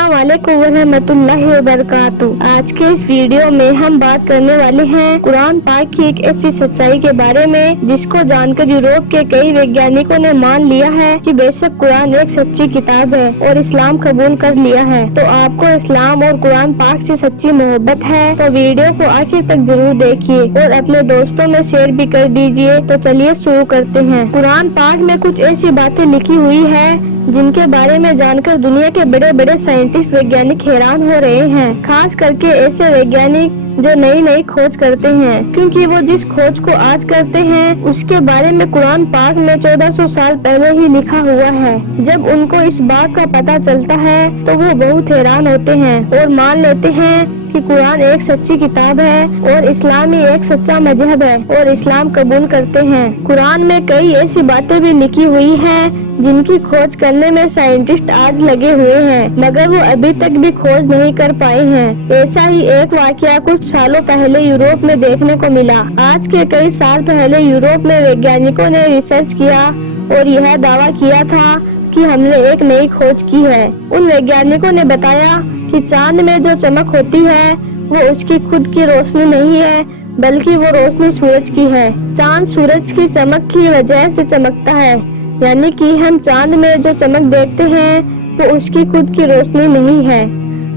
अस्सलाम वालेकुम वरहमतुल्लाहि वबरकातुहू। आज के इस वीडियो में हम बात करने वाले हैं कुरान पाक की एक ऐसी सच्चाई के बारे में जिसको जानकर यूरोप के कई वैज्ञानिकों ने मान लिया है कि बेशक कुरान एक सच्ची किताब है और इस्लाम कबूल कर लिया है। तो आपको इस्लाम और कुरान पाक से सच्ची मोहब्बत है तो वीडियो को आखिर तक जरूर देखिए और अपने दोस्तों में शेयर भी कर दीजिए। तो चलिए शुरू करते हैं। कुरान पाक में कुछ ऐसी बातें लिखी हुई है जिनके बारे में जानकर दुनिया के बड़े बड़े साइंटिस्ट वैज्ञानिक हैरान हो रहे हैं, खास करके ऐसे वैज्ञानिक जो नई नई खोज करते हैं, क्योंकि वो जिस खोज को आज करते हैं उसके बारे में कुरान पाक में 1400 साल पहले ही लिखा हुआ है। जब उनको इस बात का पता चलता है तो वो बहुत हैरान होते हैं और मान लेते हैं कि कुरान एक सच्ची किताब है और इस्लाम ही एक सच्चा मजहब है और इस्लाम कबूल करते हैं। कुरान में कई ऐसी बातें भी लिखी हुई हैं जिनकी खोज करने में साइंटिस्ट आज लगे हुए हैं, मगर वो अभी तक भी खोज नहीं कर पाए हैं। ऐसा ही एक वाकया कुछ सालों पहले यूरोप में देखने को मिला। आज के कई साल पहले यूरोप में वैज्ञानिकों ने रिसर्च किया और यह दावा किया था कि हमने एक नई खोज की है। उन वैज्ञानिकों ने बताया कि चांद में जो चमक होती है वो उसकी खुद की रोशनी नहीं है, बल्कि वो रोशनी सूरज की है। चांद सूरज की चमक की वजह से चमकता है, यानी कि हम चांद में जो चमक देखते हैं वो उसकी खुद की रोशनी नहीं है,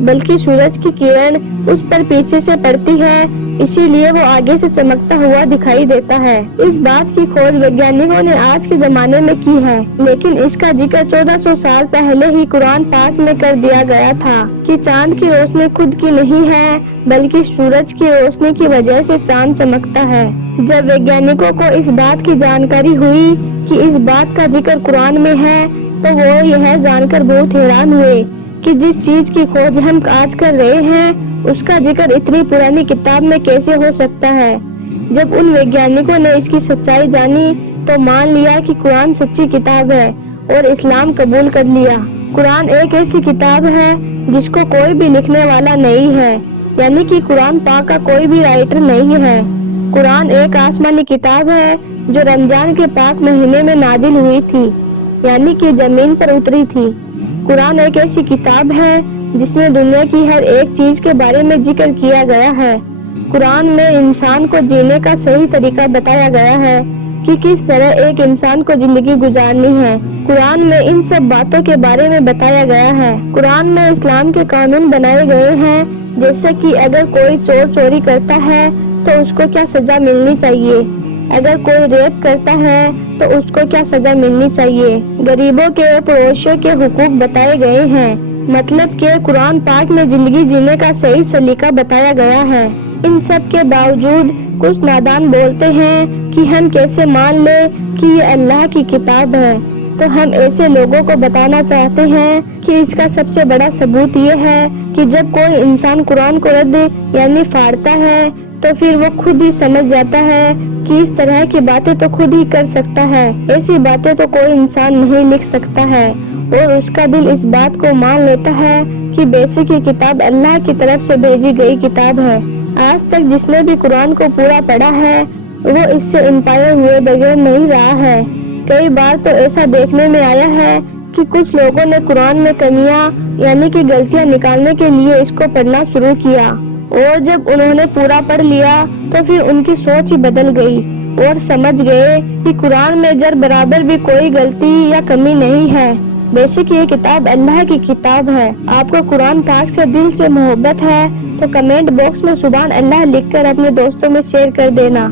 बल्कि सूरज की किरण उस पर पीछे से पड़ती है, इसीलिए वो आगे से चमकता हुआ दिखाई देता है। इस बात की खोज वैज्ञानिकों ने आज के जमाने में की है, लेकिन इसका जिक्र 1400 साल पहले ही कुरान पाक में कर दिया गया था कि चांद की रोशनी खुद की नहीं है, बल्कि सूरज की रोशनी की वजह से चांद चमकता है। जब वैज्ञानिकों को इस बात की जानकारी हुई कि इस बात का जिक्र कुरान में है तो वो यह जानकर बहुत हैरान हुए कि जिस चीज की खोज हम आज कर रहे हैं उसका जिक्र इतनी पुरानी किताब में कैसे हो सकता है। जब उन वैज्ञानिकों ने इसकी सच्चाई जानी तो मान लिया कि कुरान सच्ची किताब है और इस्लाम कबूल कर लिया। कुरान एक ऐसी किताब है जिसको कोई भी लिखने वाला नहीं है, यानी कि कुरान पाक का कोई भी राइटर नहीं है। कुरान एक आसमानी किताब है जो रमजान के पाक महीने में नाजिल हुई थी, यानी कि जमीन पर उतरी थी। कुरान एक ऐसी किताब है जिसमें दुनिया की हर एक चीज के बारे में जिक्र किया गया है। कुरान में इंसान को जीने का सही तरीका बताया गया है कि किस तरह एक इंसान को जिंदगी गुजारनी है। कुरान में इन सब बातों के बारे में बताया गया है। कुरान में इस्लाम के कानून बनाए गए हैं, जैसे कि अगर कोई चोर चोरी करता है तो उसको क्या सजा मिलनी चाहिए, अगर कोई रेप करता है तो उसको क्या सजा मिलनी चाहिए। गरीबों के पड़ोसियों के हुकूक बताए गए हैं, मतलब कि कुरान पाक में जिंदगी जीने का सही सलीका बताया गया है। इन सब के बावजूद कुछ नादान बोलते हैं कि हम कैसे मान ले कि ये अल्लाह की किताब है। तो हम ऐसे लोगों को बताना चाहते हैं कि इसका सबसे बड़ा सबूत ये है कि जब कोई इंसान कुरान को रद्द यानी फाड़ता है तो फिर वो खुद ही समझ जाता है कि इस तरह की बातें तो खुद ही कर सकता है, ऐसी बातें तो कोई इंसान नहीं लिख सकता है, और उसका दिल इस बात को मान लेता है कि बेशक ये किताब अल्लाह की तरफ से भेजी गई किताब है। आज तक जिसने भी कुरान को पूरा पढ़ा है वो इससे इंस्पायर हुए बगैर नहीं रहा है। कई बार तो ऐसा देखने में आया है कि कुछ लोगों ने कुरान में कमियां यानी कि गलतियां निकालने के लिए इसको पढ़ना शुरू किया, और जब उन्होंने पूरा पढ़ लिया तो फिर उनकी सोच ही बदल गई और समझ गए कि कुरान में जर बराबर भी कोई गलती या कमी नहीं है। बेशक ये किताब अल्लाह की किताब है। आपको कुरान पाक से दिल से मोहब्बत है तो कमेंट बॉक्स में सुभान अल्लाह लिखकर अपने दोस्तों में शेयर कर देना।